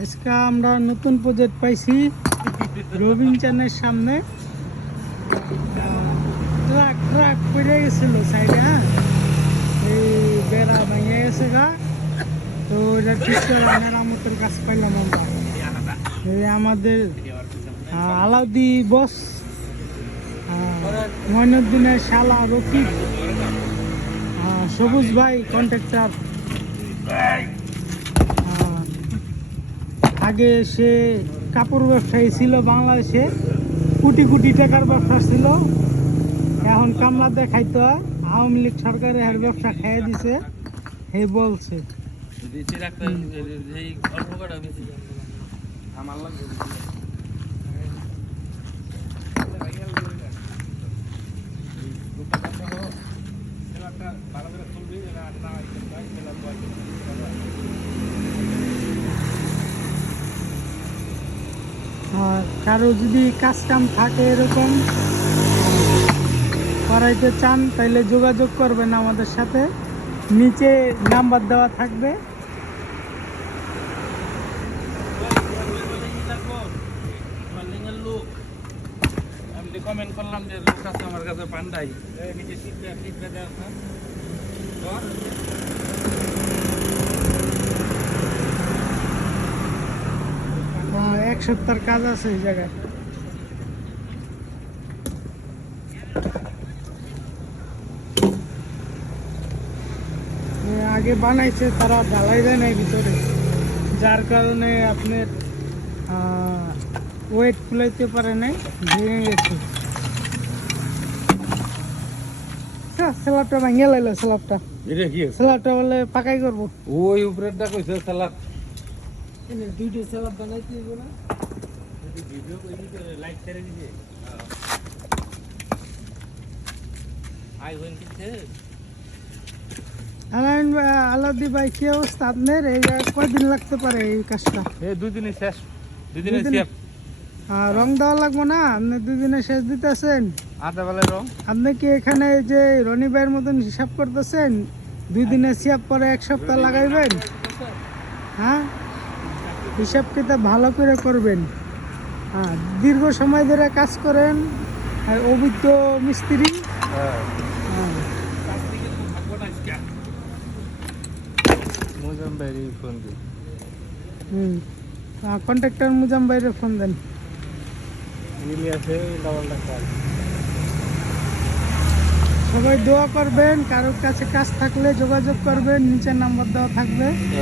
আজকে আমরা নতুন প্রজেক্ট পাইছি রবিন চানের সামনে। ট্রাক ট্রাক পড়ে গেছিল সাইডে, হ্যাঁ, এই বেড়া ভেঙে গেছে গা। তো এটা ঠিক করে মেরামতের কাজ পাইলাম আমরা। এই আমাদের আলাউদ্দি বস, মইনুদ্দিনের শালা রফিক, সবুজ ভাই কন্ট্রাক্টর। আগে সে কাপড় ব্যবসায়ী ছিল বাংলাদেশে, কোটি কোটি টাকার ব্যবসা ছিল। এখন কামলা দেখাইতো, আওয়ামী লীগ সরকারে এর ব্যবসা খাইয়ে দিছে, হে বলছে। কারো যদি কাজ কাম থাকে এরকম করাইতে চান তাইলে যোগাযোগ করবেন আমাদের সাথে, নিচে নাম্বার দেওয়া থাকবে। কমেন্ট করলাম যে লোক আছে আমার কাছে পান্ডাই নিচে এক সপ্তাহের কাজ আছে এই জায়গায়। আগে বানাইছে তারা, ঢালাই দেয় নাই ভিতরে, যার কারণে আপনার ওয়েট ফুলাইতে পারে নাই, ভেঙে গেছে। স্ল্যাবটা ভাঙিয়ে লাইলো, স্ল্যাবটা স্ল্যাবটা বলে পাকাই করবো। ওই উপরেরটা কইছে সালাদ দুইটা স্ল্যাব বানাইতে হইব না? ভিডিও লাইট ছেড়ে দিছে আই হইন কিছে আলাউদ্দি ভাই, কি অবস্থা আপনার? এই কয়দিন লাগতে পারে এই কাজটা? এই দুদিনে শেষ, দুদিনে শেষ। রং দেওয়া লাগবো না? আপনি দুদিনে শেষ দিতেছেন? আধা বেলায় রং। আপনি কি এখানে যে রনি ভাইয়ের মতন হিসাব করতেছেন 2 দিনে সিয়াব পরে 1 সপ্তাহ লাগাইবেন? হ্যাঁ, হিসাব কিতাব ভালো করে করবেন। হ্যাঁ, দীর্ঘ সময় ধরে কাজ করেন, আর অভিজ্ঞ মিস্ত্রি। কন্ট্রাক্টর মুজাম ভাইরে ফোন দেন। সবাই দোয়া করবেন, কারোর কাছে কাজ থাকলে যোগাযোগ করবেন, নিচে নাম্বার দেওয়া থাকবে।